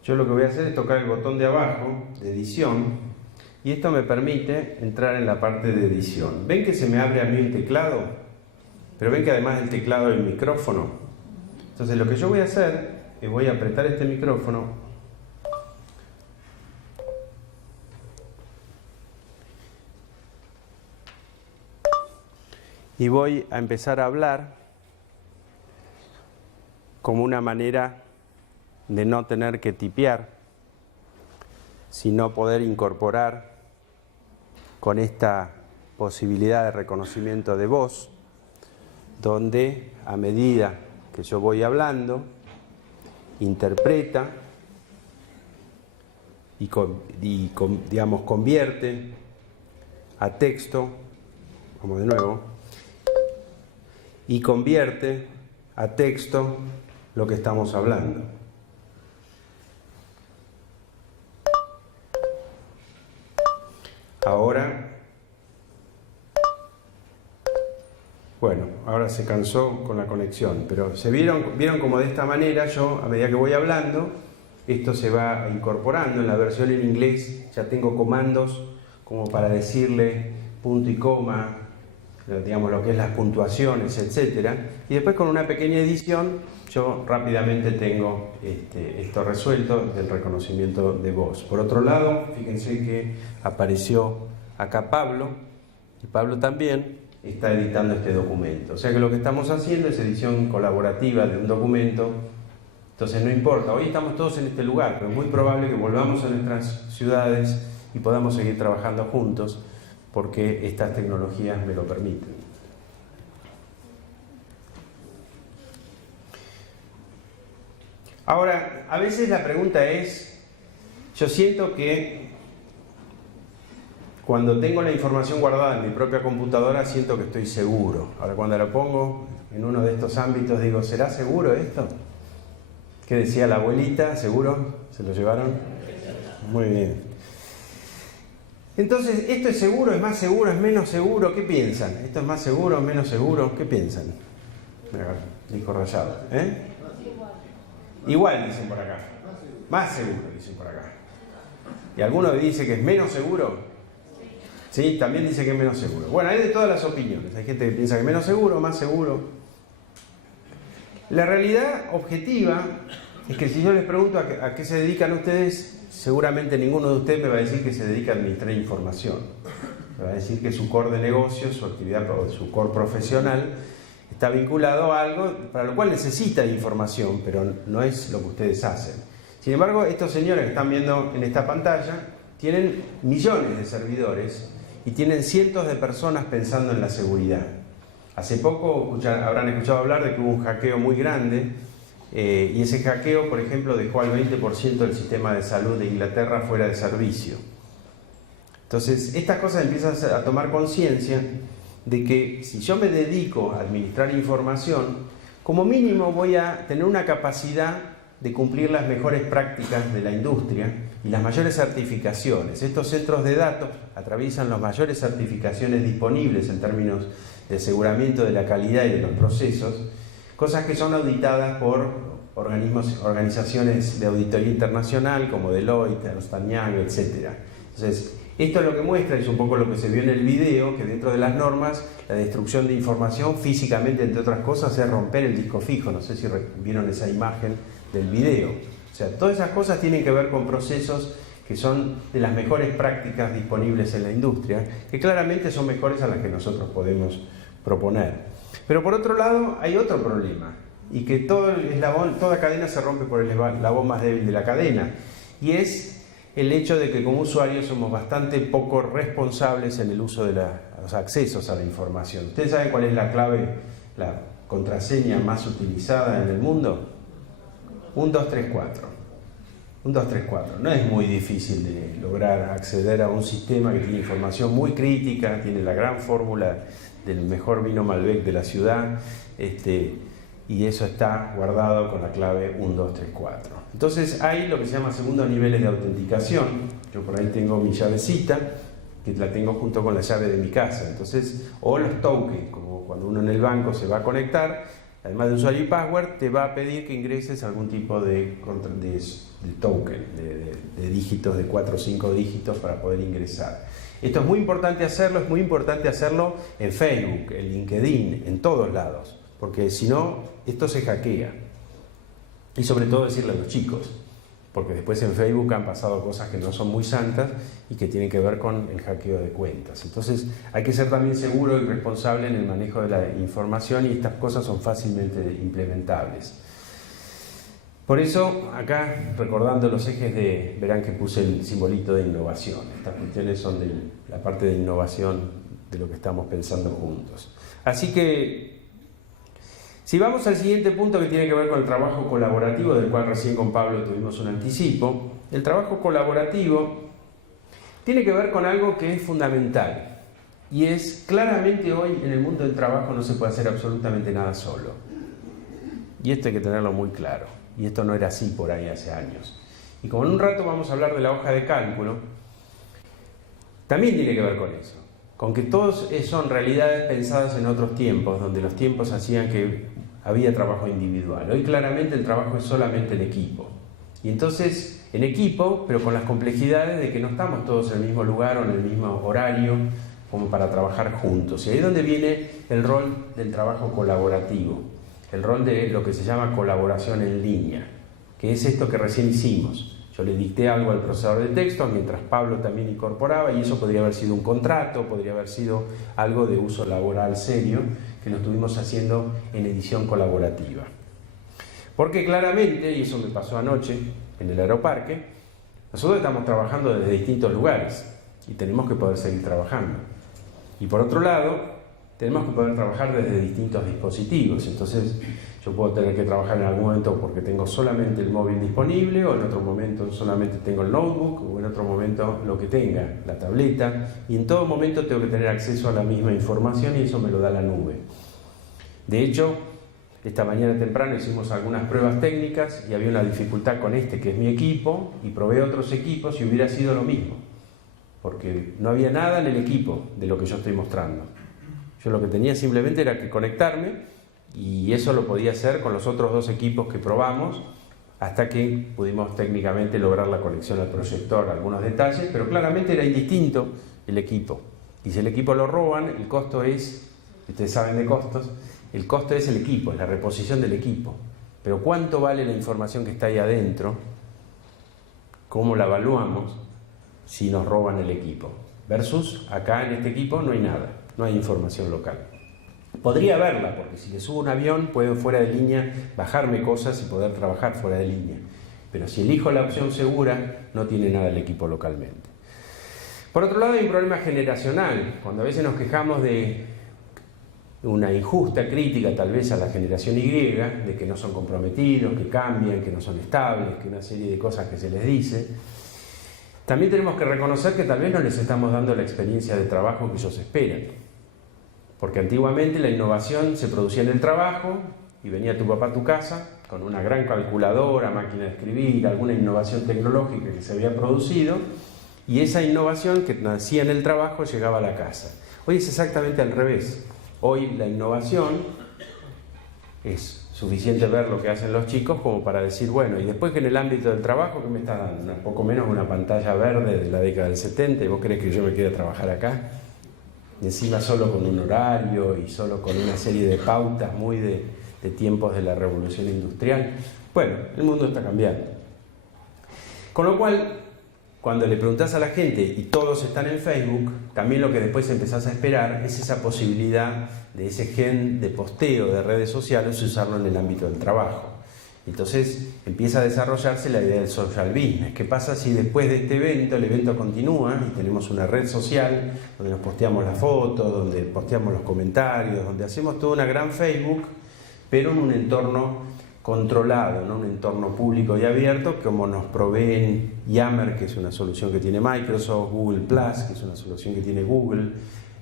Yo lo que voy a hacer es tocar el botón de abajo, de edición, y esto me permite entrar en la parte de edición. ¿Ven que se me abre a mí un teclado? Pero ven que además del teclado hay un micrófono. Entonces lo que yo voy a hacer es voy a apretar este micrófono y voy a empezar a hablar como una manera de no tener que tipear, sino poder incorporar con esta posibilidad de reconocimiento de voz, donde a medida que yo voy hablando, interpreta y digamos, convierte a texto, vamos de nuevo, y convierte a texto lo que estamos hablando. Ahora, bueno, ahora se cansó con la conexión, pero se vieron como de esta manera yo, a medida que voy hablando, esto se va incorporando. En la versión en inglés ya tengo comandos como para decirle punto y coma, digamos lo que es las puntuaciones, etcétera, y después con una pequeña edición yo rápidamente tengo esto resuelto del reconocimiento de voz. Por otro lado, fíjense que apareció acá Pablo, y Pablo también está editando este documento. O sea que lo que estamos haciendo es edición colaborativa de un documento. Entonces no importa, hoy estamos todos en este lugar, pero es muy probable que volvamos a nuestras ciudades y podamos seguir trabajando juntos, porque estas tecnologías me lo permiten. Ahora, a veces la pregunta es, yo siento que cuando tengo la información guardada en mi propia computadora, siento que estoy seguro. Ahora, cuando la pongo en uno de estos ámbitos, digo, ¿será seguro esto? ¿Qué decía la abuelita? ¿Seguro? ¿Se lo llevaron? Muy bien. Entonces, ¿esto es seguro? ¿Es más seguro? ¿Es menos seguro? ¿Qué piensan? ¿Esto es más seguro? ¿Menos seguro? ¿Qué piensan? Dijo Rayado. Igual dicen por acá. Más seguro dicen por acá. ¿Y alguno dice que es menos seguro? Sí, también dice que es menos seguro. Bueno, hay de todas las opiniones. Hay gente que piensa que es menos seguro, más seguro. La realidad objetiva es que si yo les pregunto a qué se dedican ustedes, seguramente ninguno de ustedes me va a decir que se dedica a administrar información. Me va a decir que su core de negocio, su actividad, su core profesional está vinculado a algo para lo cual necesita información, pero no es lo que ustedes hacen. Sin embargo, estos señores que están viendo en esta pantalla tienen millones de servidores y tienen cientos de personas pensando en la seguridad. Hace poco habrán escuchado hablar de que hubo un hackeo muy grande y ese hackeo, por ejemplo, dejó al 20% del sistema de salud de Inglaterra fuera de servicio. Entonces, estas cosas empiezan a tomar conciencia de que si yo me dedico a administrar información, como mínimo voy a tener una capacidad de cumplir las mejores prácticas de la industria y las mayores certificaciones. Estos centros de datos atraviesan las mayores certificaciones disponibles en términos de aseguramiento de la calidad y de los procesos, cosas que son auditadas por organizaciones de auditoría internacional como Deloitte, Ernst & Young, etc. Entonces, esto es lo que muestra, es un poco lo que se vio en el video, que dentro de las normas, la destrucción de información físicamente, entre otras cosas, es romper el disco fijo. No sé si vieron esa imagen del video. O sea, todas esas cosas tienen que ver con procesos que son de las mejores prácticas disponibles en la industria, que claramente son mejores a las que nosotros podemos proponer. Pero por otro lado, hay otro problema, y que toda cadena se rompe por el eslabón más débil de la cadena, y es el hecho de que como usuarios somos bastante poco responsables en el uso de los accesos a la información. ¿Ustedes saben cuál es la clave, la contraseña más utilizada en el mundo? 1, 2, 3, 4. 1, 2, 3, 4. No es muy difícil de lograr acceder a un sistema que tiene información muy crítica, tiene la gran fórmula del mejor vino Malbec de la ciudad, y eso está guardado con la clave 1, 2, 3, 4. Entonces hay lo que se llama segundos niveles de autenticación. Yo por ahí tengo mi llavecita, que la tengo junto con la llave de mi casa. Entonces, o los tokens, como cuando uno en el banco se va a conectar, además de usuario y password, te va a pedir que ingreses algún tipo de token, de dígitos, de 4 o 5 dígitos para poder ingresar. Esto es muy importante hacerlo en Facebook, en LinkedIn, en todos lados, porque si no, esto se hackea. Y sobre todo decirle a los chicos, porque después en Facebook han pasado cosas que no son muy santas y que tienen que ver con el hackeo de cuentas. Entonces hay que ser también seguro y responsable en el manejo de la información, y estas cosas son fácilmente implementables. Por eso, acá, recordando los ejes verán que puse el simbolito de innovación. Estas cuestiones son de la parte de innovación de lo que estamos pensando juntos. Así que, si vamos al siguiente punto, que tiene que ver con el trabajo colaborativo, del cual recién con Pablo tuvimos un anticipo. El trabajo colaborativo tiene que ver con algo que es fundamental, y es, claramente hoy en el mundo del trabajo no se puede hacer absolutamente nada solo. Y esto hay que tenerlo muy claro, y esto no era así por ahí hace años. Y como en un rato vamos a hablar de la hoja de cálculo, también tiene que ver con eso, con que todos son realidades pensadas en otros tiempos, donde los tiempos hacían que había trabajo individual. Hoy claramente el trabajo es solamente en equipo. Y entonces, en equipo, pero con las complejidades de que no estamos todos en el mismo lugar o en el mismo horario como para trabajar juntos. Y ahí es donde viene el rol del trabajo colaborativo, el rol de lo que se llama colaboración en línea, que es esto que recién hicimos. Yo le dicté algo al procesador de texto mientras Pablo también incorporaba, y eso podría haber sido un contrato, podría haber sido algo de uso laboral serio, que lo estuvimos haciendo en edición colaborativa. Porque claramente, y eso me pasó anoche en el aeroparque, nosotros estamos trabajando desde distintos lugares y tenemos que poder seguir trabajando. Y por otro lado, tenemos que poder trabajar desde distintos dispositivos. Entonces, yo puedo tener que trabajar en algún momento porque tengo solamente el móvil disponible, o en otro momento solamente tengo el notebook, o en otro momento lo que tenga, la tableta, y en todo momento tengo que tener acceso a la misma información, y eso me lo da la nube. De hecho, esta mañana temprano hicimos algunas pruebas técnicas y había una dificultad con que es mi equipo, y probé otros equipos y hubiera sido lo mismo, porque no había nada en el equipo de lo que yo estoy mostrando. Yo lo que tenía simplemente era que conectarme, y eso lo podía hacer con los otros 2 equipos que probamos, hasta que pudimos técnicamente lograr la conexión al proyector, algunos detalles, pero claramente era indistinto el equipo. Y si el equipo lo roban, el costo es, ustedes saben de costos, el costo es el equipo, es la reposición del equipo. Pero ¿cuánto vale la información que está ahí adentro? ¿Cómo la evaluamos si nos roban el equipo? Versus, acá en este equipo no hay nada, no hay información local. Podría haberla, porque si le subo un avión puedo fuera de línea bajarme cosas y poder trabajar fuera de línea. Pero si elijo la opción segura, no tiene nada el equipo localmente. Por otro lado, hay un problema generacional. Cuando a veces nos quejamos de una injusta crítica tal vez a la generación Y, de que no son comprometidos, que cambian, que no son estables, que una serie de cosas que se les dice, también tenemos que reconocer que tal vez no les estamos dando la experiencia de trabajo que ellos esperan. Porque antiguamente la innovación se producía en el trabajo, y venía tu papá a tu casa con una gran calculadora, máquina de escribir, alguna innovación tecnológica que se había producido, y esa innovación que nacía en el trabajo llegaba a la casa. Hoy es exactamente al revés. Hoy la innovación es suficiente ver lo que hacen los chicos como para decir, bueno, y después que en el ámbito del trabajo, ¿qué me está dando? Un poco menos una pantalla verde de la década del 70, ¿y vos crees que yo me quede a trabajar acá? Y encima solo con un horario y solo con una serie de pautas muy de tiempos de la revolución industrial. Bueno, el mundo está cambiando. Con lo cual, cuando le preguntás a la gente y todos están en Facebook, también lo que después empezás a esperar es esa posibilidad de ese gen de posteo de redes sociales y usarlo en el ámbito del trabajo. Entonces empieza a desarrollarse la idea del social business. ¿Qué pasa si después de este evento, el evento continúa y tenemos una red social donde nos posteamos las fotos, donde posteamos los comentarios, donde hacemos toda una gran Facebook, pero en un entorno controlado, ¿no? Un entorno público y abierto, como nos proveen Yammer, que es una solución que tiene Microsoft, Google Plus, que es una solución que tiene Google.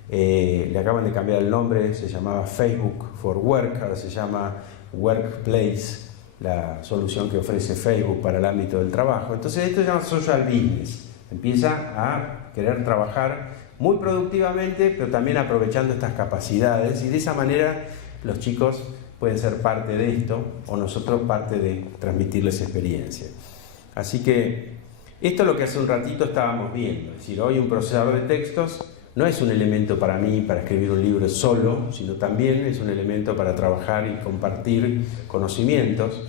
Le acaban de cambiar el nombre, se llamaba Facebook for Work, ahora se llama Workplace, la solución que ofrece Facebook para el ámbito del trabajo. Entonces esto se llama social business, empieza a querer trabajar muy productivamente, pero también aprovechando estas capacidades, y de esa manera los chicos pueden ser parte de esto, o nosotros parte de transmitirles experiencia. Así que esto es lo que hace un ratito estábamos viendo, es decir, hoy un procesador de textos no es un elemento para mí, para escribir un libro solo, sino también es un elemento para trabajar y compartir conocimientos.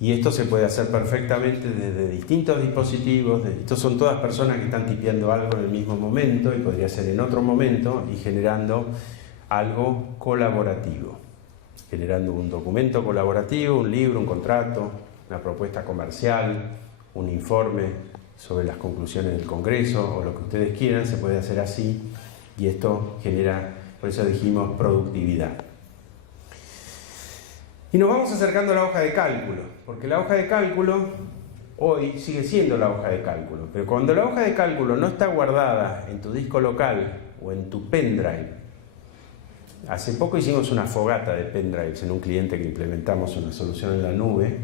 Y esto se puede hacer perfectamente desde distintos dispositivos. Estos son todas personas que están tipeando algo en el mismo momento y podría ser en otro momento, y generando algo colaborativo. Generando un documento colaborativo, un libro, un contrato, una propuesta comercial, un informe sobre las conclusiones del Congreso o lo que ustedes quieran, se puede hacer así, y esto genera, por eso dijimos, productividad. Y nos vamos acercando a la hoja de cálculo, porque la hoja de cálculo hoy sigue siendo la hoja de cálculo, pero cuando la hoja de cálculo no está guardada en tu disco local o en tu pendrive, hace poco hicimos una fogata de pendrives en un cliente que implementamos una solución en la nube,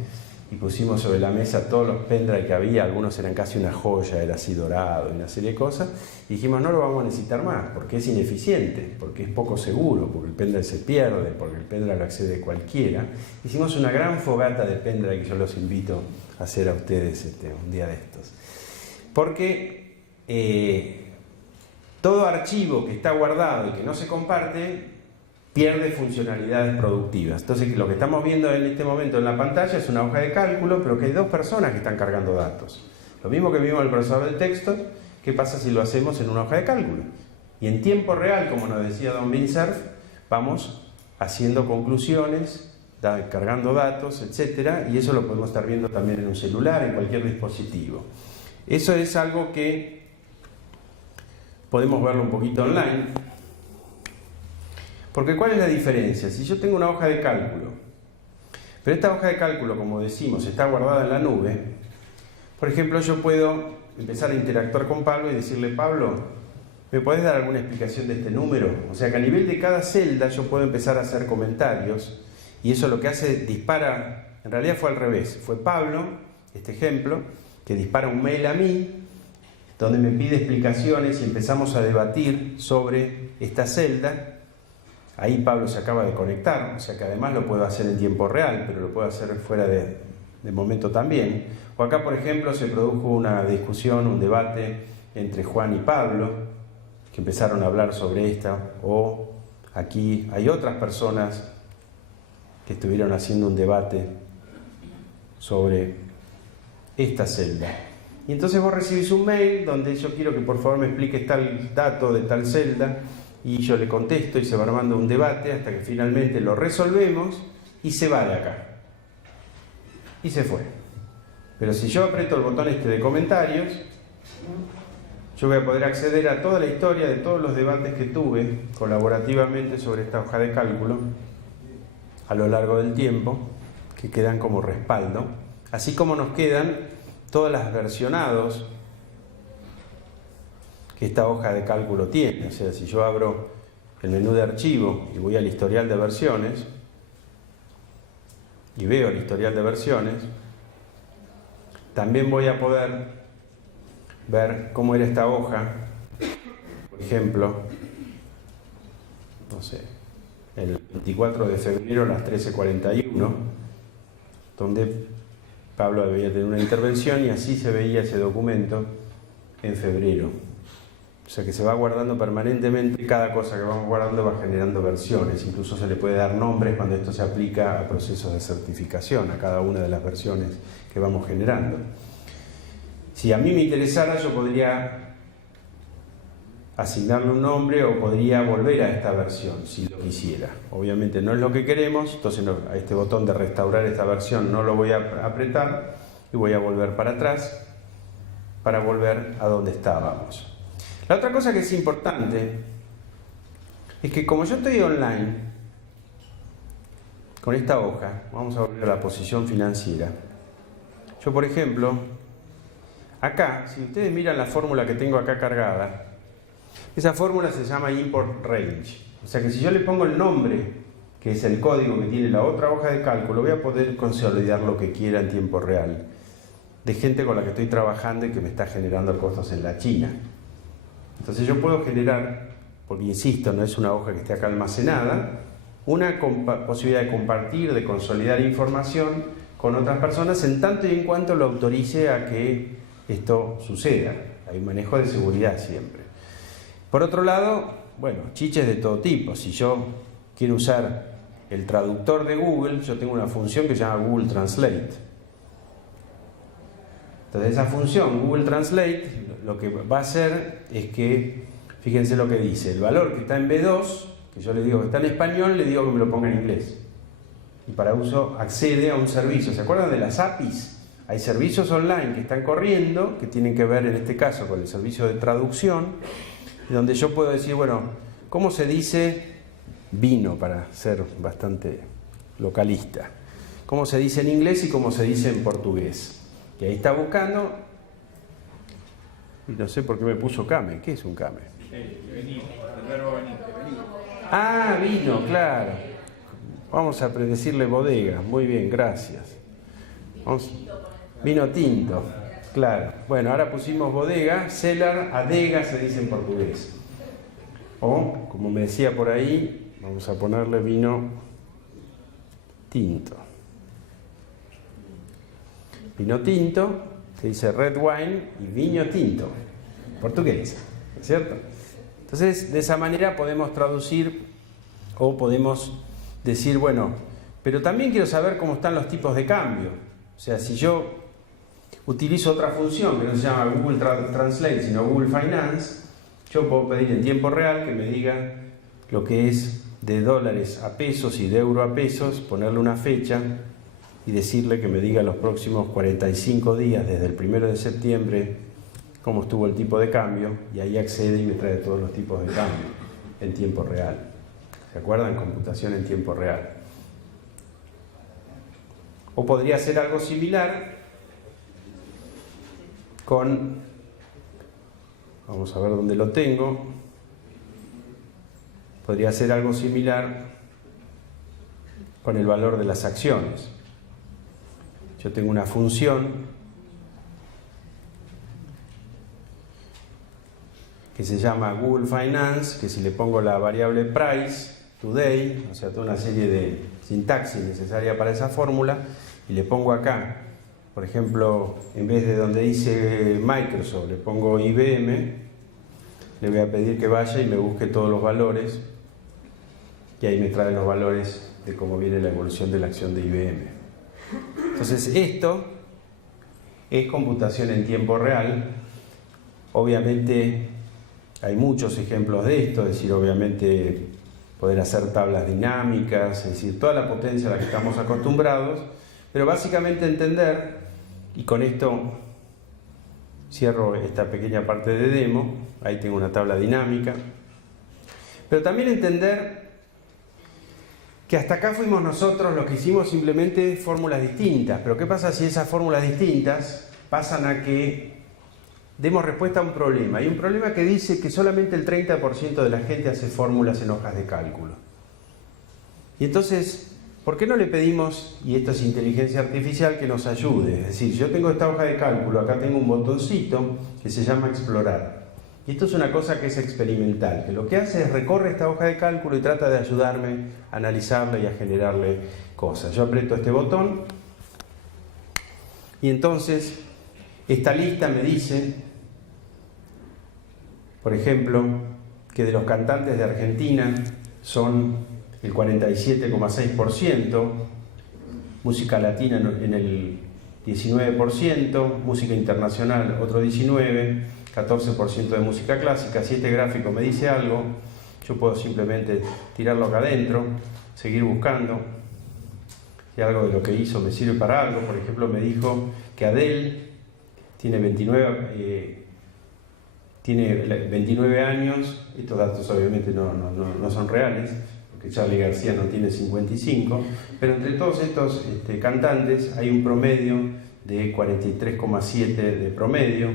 y pusimos sobre la mesa todos los pendrive que había, algunos eran casi una joya, era así dorado y una serie de cosas, y dijimos no lo vamos a necesitar más, porque es ineficiente, porque es poco seguro, porque el pendrive se pierde, porque el pendrive lo accede cualquiera. Hicimos una gran fogata de pendrive que yo los invito a hacer a ustedes un día de estos. Porque todo archivo que está guardado y que no se comparte pierde funcionalidades productivas. Entonces lo que estamos viendo en este momento en la pantalla es una hoja de cálculo, pero que hay dos personas que están cargando datos. Lo mismo que vimos en el procesador de texto, ¿qué pasa si lo hacemos en una hoja de cálculo? Y en tiempo real, como nos decía Don Vincerf, vamos haciendo conclusiones, cargando datos, etcétera, y eso lo podemos estar viendo también en un celular, en cualquier dispositivo. Eso es algo que podemos verlo un poquito online. Porque ¿cuál es la diferencia? Si yo tengo una hoja de cálculo, pero esta hoja de cálculo, como decimos, está guardada en la nube, por ejemplo, yo puedo empezar a interactuar con Pablo y decirle, Pablo, ¿me podés dar alguna explicación de este número? O sea que a nivel de cada celda yo puedo empezar a hacer comentarios, y eso lo que hace, dispara, en realidad fue al revés, fue Pablo, este ejemplo, que dispara un mail a mí, donde me pide explicaciones y empezamos a debatir sobre esta celda. Ahí Pablo se acaba de conectar, o sea que además lo puedo hacer en tiempo real, pero lo puedo hacer fuera de momento también. O acá, por ejemplo, se produjo una discusión, un debate entre Juan y Pablo, que empezaron a hablar sobre esta, o aquí hay otras personas que estuvieron haciendo un debate sobre esta celda. Y entonces vos recibís un mail donde yo quiero que por favor me expliques tal dato de tal celda, y yo le contesto y se va armando un debate hasta que finalmente lo resolvemos y se va de acá. Y se fue. Pero si yo aprieto el botón este de comentarios, yo voy a poder acceder a toda la historia de todos los debates que tuve colaborativamente sobre esta hoja de cálculo a lo largo del tiempo, que quedan como respaldo, así como nos quedan todas las versionados que esta hoja de cálculo tiene. O sea, si yo abro el menú de archivo y voy al historial de versiones y veo el historial de versiones, también voy a poder ver cómo era esta hoja, por ejemplo, no sé, el 24 de febrero a las 13:41, donde Pablo debía tener una intervención, y así se veía ese documento en febrero. O sea que se va guardando permanentemente, cada cosa que vamos guardando va generando versiones, incluso se le puede dar nombres cuando esto se aplica a procesos de certificación, a cada una de las versiones que vamos generando. Si a mí me interesara, yo podría asignarle un nombre o podría volver a esta versión, si lo quisiera. Obviamente no es lo que queremos, entonces a este botón de restaurar esta versión no lo voy a apretar y voy a volver para atrás para volver a donde estábamos. La otra cosa que es importante es que como yo estoy online, con esta hoja, vamos a volver a la posición financiera. Yo, por ejemplo, acá, si ustedes miran la fórmula que tengo acá cargada, esa fórmula se llama import range. O sea que si yo le pongo el nombre, que es el código que tiene la otra hoja de cálculo, voy a poder consolidar lo que quiera en tiempo real, de gente con la que estoy trabajando y que me está generando costos en la China. Entonces yo puedo generar, porque insisto, no es una hoja que esté acá almacenada, una posibilidad de compartir, de consolidar información con otras personas en tanto y en cuanto lo autorice a que esto suceda. Hay un manejo de seguridad siempre. Por otro lado, bueno, chiches de todo tipo. Si yo quiero usar el traductor de Google, yo tengo una función que se llama Google Translate. Entonces esa función, Google Translate, lo que va a hacer es que, fíjense lo que dice, el valor que está en B2, que yo le digo que está en español, le digo que me lo ponga en inglés. Y para uso accede a un servicio. ¿Se acuerdan de las APIs? Hay servicios online que están corriendo, que tienen que ver en este caso con el servicio de traducción, donde yo puedo decir, bueno, ¿cómo se dice vino? Para ser bastante localista. ¿Cómo se dice en inglés y cómo se dice en portugués? Y ahí está buscando, y no sé por qué me puso Kame. ¿Qué es un Kame? Venir, el verbo venir. Ah, vino, claro. Vamos a decirle bodega. Muy bien, gracias. Vino tinto, claro. Bueno, ahora pusimos bodega, cellar, adega se dice en portugués. O, como me decía por ahí, vamos a ponerle vino tinto. Vino tinto, se dice red wine, y viño tinto, portugués, ¿cierto? Entonces, de esa manera podemos traducir o podemos decir, bueno, pero también quiero saber cómo están los tipos de cambio. O sea, si yo utilizo otra función que no se llama Google Translate, sino Google Finance, yo puedo pedir en tiempo real que me diga lo que es de dólares a pesos y de euro a pesos, ponerle una fecha y decirle que me diga los próximos 45 días, desde el 1 de septiembre, cómo estuvo el tipo de cambio, y ahí accede y me trae todos los tipos de cambio en tiempo real. ¿Se acuerdan? Computación en tiempo real. O podría ser algo similar con, vamos a ver dónde lo tengo, podría ser algo similar con el valor de las acciones. Yo tengo una función que se llama Google Finance, que si le pongo la variable price, today, o sea, toda una serie de sintaxis necesaria para esa fórmula, y le pongo acá, por ejemplo, en vez de donde dice Microsoft, le pongo IBM, le voy a pedir que vaya y me busque todos los valores, y ahí me trae los valores de cómo viene la evolución de la acción de IBM. Entonces, esto es computación en tiempo real. Obviamente hay muchos ejemplos de esto, es decir, obviamente poder hacer tablas dinámicas, es decir, toda la potencia a la que estamos acostumbrados, pero básicamente entender, y con esto cierro esta pequeña parte de demo, ahí tengo una tabla dinámica, pero también entender que hasta acá fuimos nosotros los que hicimos simplemente fórmulas distintas, pero ¿qué pasa si esas fórmulas distintas pasan a que demos respuesta a un problema? Hay un problema que dice que solamente el 30% de la gente hace fórmulas en hojas de cálculo. Y entonces, ¿por qué no le pedimos, y esto es inteligencia artificial, que nos ayude? Es decir, yo tengo esta hoja de cálculo, acá tengo un botoncito que se llama explorar. Y esto es una cosa que es experimental, que lo que hace es recorre esta hoja de cálculo y trata de ayudarme a analizarla y a generarle cosas. Yo aprieto este botón y entonces esta lista me dice, por ejemplo, que de los cantantes de Argentina son el 47,6%, música latina en el 19%, música internacional otro 19%, 14% de música clásica. Si este gráfico me dice algo, yo puedo simplemente tirarlo acá adentro, seguir buscando, si algo de lo que hizo me sirve para algo. Por ejemplo, me dijo que Adele tiene 29 años, estos datos obviamente no son reales, que Charly García no tiene 55, pero entre todos estos cantantes hay un promedio de 43,7 de promedio.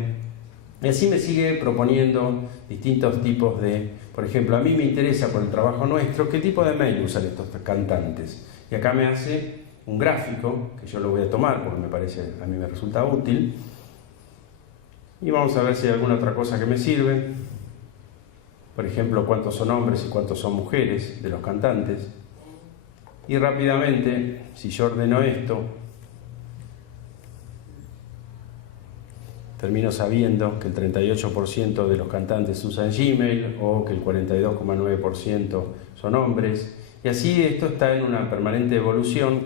Y así me sigue proponiendo distintos tipos de... Por ejemplo, a mí me interesa por el trabajo nuestro qué tipo de mail usan estos cantantes. Y acá me hace un gráfico, que yo lo voy a tomar porque a mí me resulta útil. Y vamos a ver si hay alguna otra cosa que me sirve. Por ejemplo, cuántos son hombres y cuántos son mujeres de los cantantes. Y rápidamente, si yo ordeno esto, termino sabiendo que el 38% de los cantantes usan Gmail o que el 42,9% son hombres. Y así esto está en una permanente evolución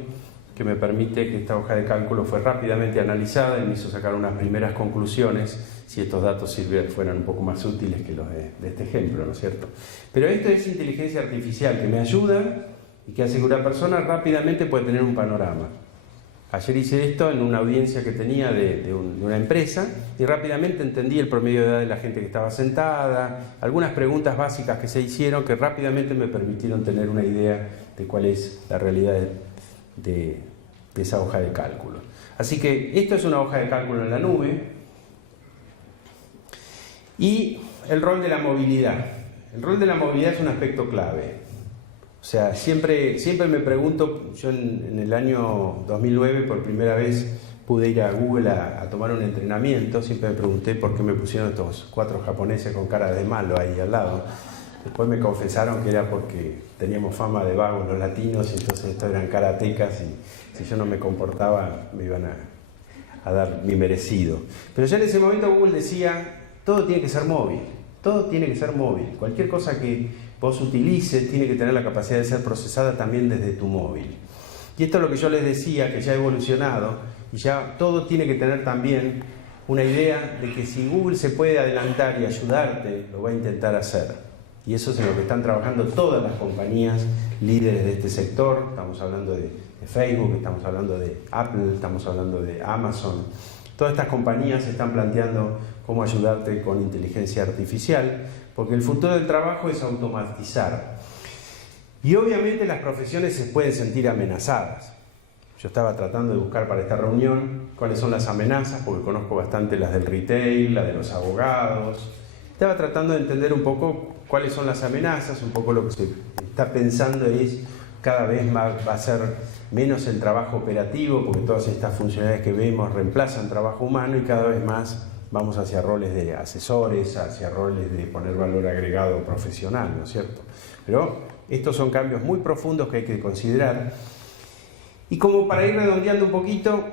que me permite que esta hoja de cálculo fue rápidamente analizada y me hizo sacar unas primeras conclusiones si estos datos fueran un poco más útiles que los de este ejemplo, ¿no es cierto? Pero esto es inteligencia artificial que me ayuda y que hace que una persona rápidamente pueda tener un panorama. Ayer hice esto en una audiencia que tenía de una empresa y rápidamente entendí el promedio de edad de la gente que estaba sentada, algunas preguntas básicas que se hicieron que rápidamente me permitieron tener una idea de cuál es la realidad de esa hoja de cálculo. Así que esto es una hoja de cálculo en la nube. Y el rol de la movilidad. El rol de la movilidad es un aspecto clave. O sea, siempre me pregunto, yo en el año 2009 por primera vez pude ir a Google a tomar un entrenamiento, siempre me pregunté por qué me pusieron estos 4 japoneses con cara de malo ahí al lado. Después me confesaron que era porque teníamos fama de vagos los latinos y entonces estos eran karatecas y si yo no me comportaba me iban a dar mi merecido. Pero ya en ese momento Google decía, todo tiene que ser móvil, todo tiene que ser móvil. Cualquier cosa que vos utilices tiene que tener la capacidad de ser procesada también desde tu móvil. Y esto es lo que yo les decía, que ya ha evolucionado y ya todo tiene que tener también una idea de que si Google se puede adelantar y ayudarte, lo va a intentar hacer. Y eso es en lo que están trabajando todas las compañías líderes de este sector. Estamos hablando de Facebook, estamos hablando de Apple, estamos hablando de Amazon. Todas estas compañías están planteando cómo ayudarte con inteligencia artificial, porque el futuro del trabajo es automatizar. Y obviamente las profesiones se pueden sentir amenazadas. Yo estaba tratando de buscar para esta reunión cuáles son las amenazas, porque conozco bastante las del retail, las de los abogados. Estaba tratando de entender un poco cuáles son las amenazas, un poco lo que se está pensando es cada vez más va a ser menos el trabajo operativo, porque todas estas funcionalidades que vemos reemplazan trabajo humano y cada vez más vamos hacia roles de asesores, hacia roles de poner valor agregado profesional, ¿no es cierto? Pero estos son cambios muy profundos que hay que considerar. Y como para ir redondeando un poquito,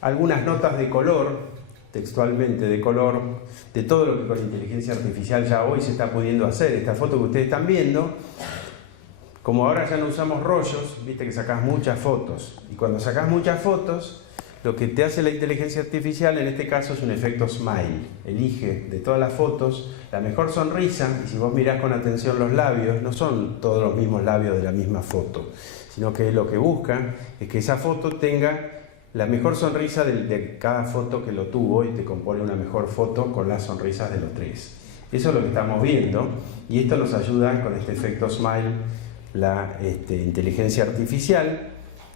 algunas notas de color, textualmente de color, de todo lo que con inteligencia artificial ya hoy se está pudiendo hacer. Esta foto que ustedes están viendo, como ahora ya no usamos rollos, viste que sacás muchas fotos. Y cuando sacás muchas fotos, lo que te hace la inteligencia artificial en este caso es un efecto smile. Elige de todas las fotos la mejor sonrisa, y si vos mirás con atención los labios, no son todos los mismos labios de la misma foto, sino que lo que busca es que esa foto tenga la mejor sonrisa de cada foto que lo tuvo y te compone una mejor foto con las sonrisas de los 3. Eso es lo que estamos viendo y esto nos ayuda con este efecto smile, la inteligencia artificial,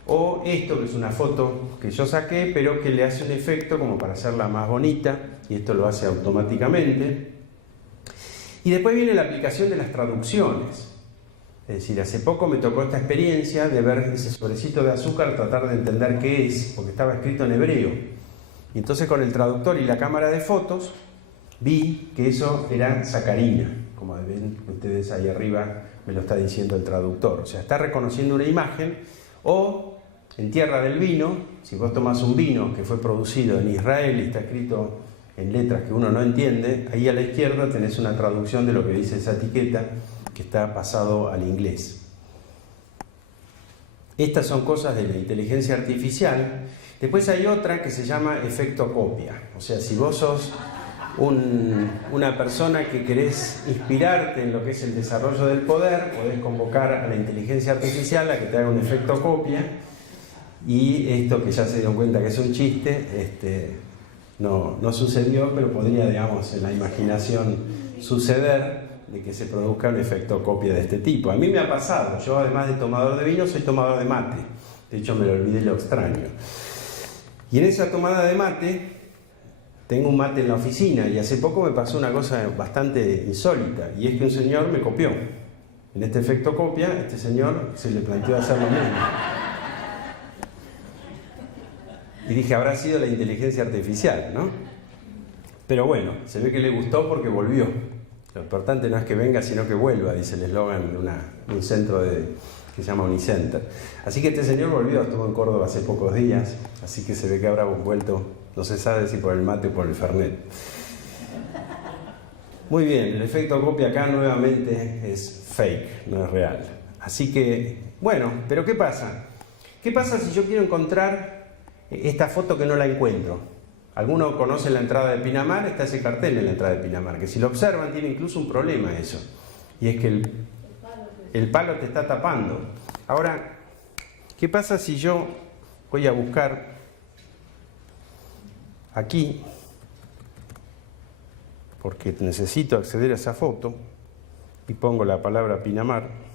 o esto que es una foto que yo saqué pero que le hace un efecto como para hacerla más bonita y esto lo hace automáticamente. Y después viene la aplicación de las traducciones. Es decir, hace poco me tocó esta experiencia de ver ese sobrecito de azúcar, tratar de entender qué es, porque estaba escrito en hebreo. Y entonces con el traductor y la cámara de fotos vi que eso era sacarina. Como ven ustedes ahí arriba, me lo está diciendo el traductor. O sea, está reconociendo una imagen. O en Tierra del Vino, si vos tomás un vino que fue producido en Israel y está escrito en letras que uno no entiende, ahí a la izquierda tenés una traducción de lo que dice esa etiqueta, que está pasado al inglés. Estas son cosas de la inteligencia artificial. Después hay otra que se llama efecto copia. O sea, si vos sos una persona que querés inspirarte en lo que es el desarrollo del poder, podés convocar a la inteligencia artificial a que te haga un efecto copia, y esto que ya se dio cuenta que es un chiste, no sucedió, pero podría, digamos, en la imaginación suceder. de que se produzca un efecto copia de este tipo. A mí me ha pasado, yo además de tomador de vino soy tomador de mate, de hecho me lo olvidé y lo extraño. Y en esa tomada de mate, tengo un mate en la oficina y hace poco me pasó una cosa bastante insólita, y es que un señor me copió. En este efecto copia, este señor se le planteó hacer lo mismo. Y dije, habrá sido la inteligencia artificial, ¿no? Pero bueno, se ve que le gustó porque volvió. Lo importante no es que venga, sino que vuelva, dice el eslogan de un centro que se llama Unicenter. Así que este señor volvió, estuvo en Córdoba hace pocos días, así que se ve que habrá vuelto, no se sabe si por el mate o por el fernet. Muy bien, el efecto copia acá nuevamente es fake, no es real. Así que, bueno, pero ¿qué pasa? ¿Qué pasa si yo quiero encontrar esta foto que no la encuentro? Algunos conocen la entrada de Pinamar, está ese cartel en la entrada de Pinamar, que si lo observan tiene incluso un problema eso, y es que el palo te está tapando. Ahora, ¿qué pasa si yo voy a buscar aquí, porque necesito acceder a esa foto, y pongo la palabra Pinamar?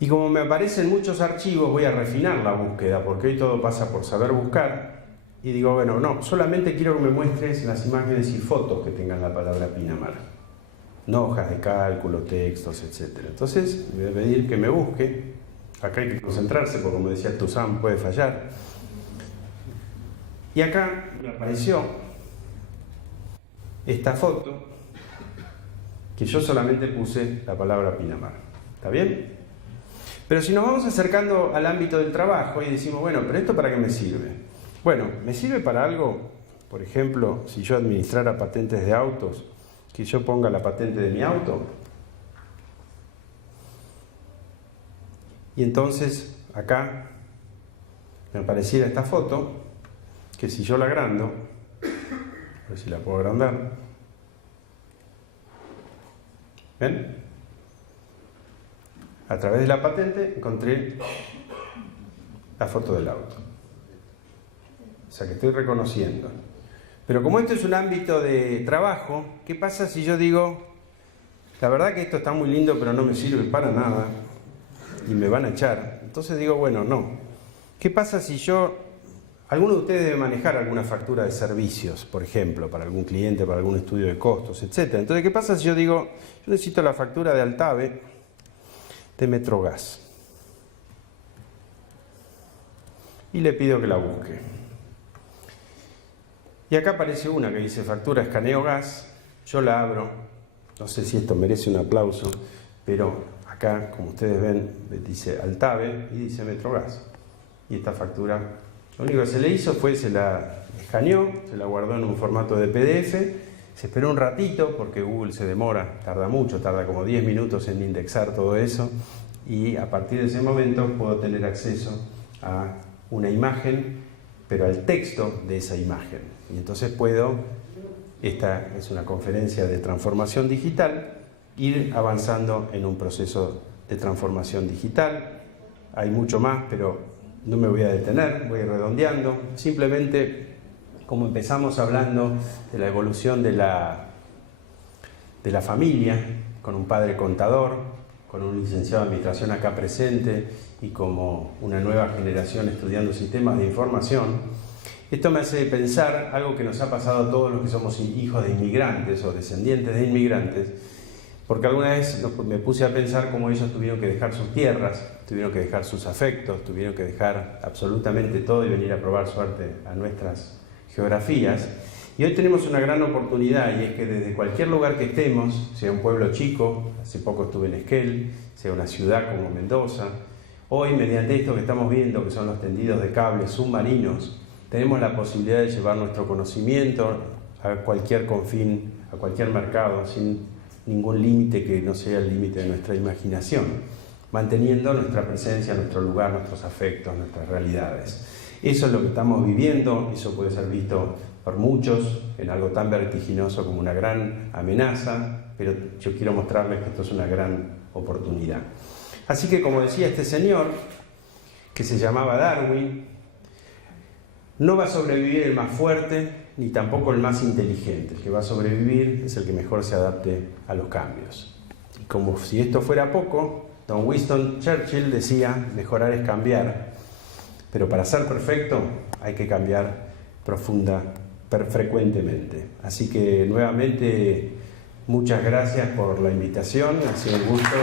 Y como me aparecen muchos archivos, voy a refinar la búsqueda, porque hoy todo pasa por saber buscar. Y digo, bueno, no, solamente quiero que me muestres las imágenes y fotos que tengan la palabra Pinamar. No hojas de cálculo, textos, etc. Entonces, me voy a pedir que me busque. Acá hay que concentrarse, porque como decía Toussaint, puede fallar. Y acá me apareció esta foto, que yo solamente puse la palabra Pinamar. ¿Está bien? Pero si nos vamos acercando al ámbito del trabajo y decimos, bueno, ¿pero esto para qué me sirve? Bueno, me sirve para algo, por ejemplo, si yo administrara patentes de autos, que yo ponga la patente de mi auto. Y entonces, acá, me apareciera esta foto, que si yo la agrando, a ver si la puedo agrandar. ¿Ven? A través de la patente encontré la foto del auto. O sea que estoy reconociendo. Pero como esto es un ámbito de trabajo, ¿qué pasa si yo digo, la verdad que esto está muy lindo, pero no me sirve para nada y me van a echar? Entonces digo, bueno, no. ¿Qué pasa si yo... Alguno de ustedes debe manejar alguna factura de servicios, por ejemplo, para algún cliente, para algún estudio de costos, etc. Entonces, ¿qué pasa si yo digo, yo necesito la factura de Altave de Metrogas? Y le pido que la busque. Y acá aparece una que dice factura escaneo gas. Yo la abro. No sé si esto merece un aplauso, pero acá, como ustedes ven, dice Altave y dice Metrogas. Y esta factura, lo único que se le hizo fue, se la escaneó, se la guardó en un formato de PDF, se esperó un ratito, porque Google se demora, tarda mucho, tarda como 10 minutos en indexar todo eso, y a partir de ese momento puedo tener acceso a una imagen, pero al texto de esa imagen. Y entonces puedo, esta es una conferencia de transformación digital, ir avanzando en un proceso de transformación digital. Hay mucho más, pero no me voy a detener, voy a ir redondeando. Simplemente, como empezamos hablando de la evolución de la familia, con un padre contador, con un licenciado en administración acá presente y como una nueva generación estudiando sistemas de información, esto me hace pensar algo que nos ha pasado a todos los que somos hijos de inmigrantes o descendientes de inmigrantes, porque alguna vez me puse a pensar cómo ellos tuvieron que dejar sus tierras, tuvieron que dejar sus afectos, tuvieron que dejar absolutamente todo y venir a probar suerte a nuestras geografías. Y hoy tenemos una gran oportunidad, y es que desde cualquier lugar que estemos, sea un pueblo chico, hace poco estuve en Esquel, sea una ciudad como Mendoza, hoy mediante esto que estamos viendo, que son los tendidos de cables submarinos, tenemos la posibilidad de llevar nuestro conocimiento a cualquier confín, a cualquier mercado, sin ningún límite que no sea el límite de nuestra imaginación, manteniendo nuestra presencia, nuestro lugar, nuestros afectos, nuestras realidades. Eso es lo que estamos viviendo, eso puede ser visto por muchos en algo tan vertiginoso como una gran amenaza, pero yo quiero mostrarles que esto es una gran oportunidad. Así que, como decía este señor, que se llamaba Darwin, no va a sobrevivir el más fuerte, ni tampoco el más inteligente. El que va a sobrevivir es el que mejor se adapte a los cambios. Y como si esto fuera poco, don Winston Churchill decía, mejorar es cambiar. Pero para ser perfecto hay que cambiar frecuentemente. Así que nuevamente muchas gracias por la invitación, ha sido un gusto.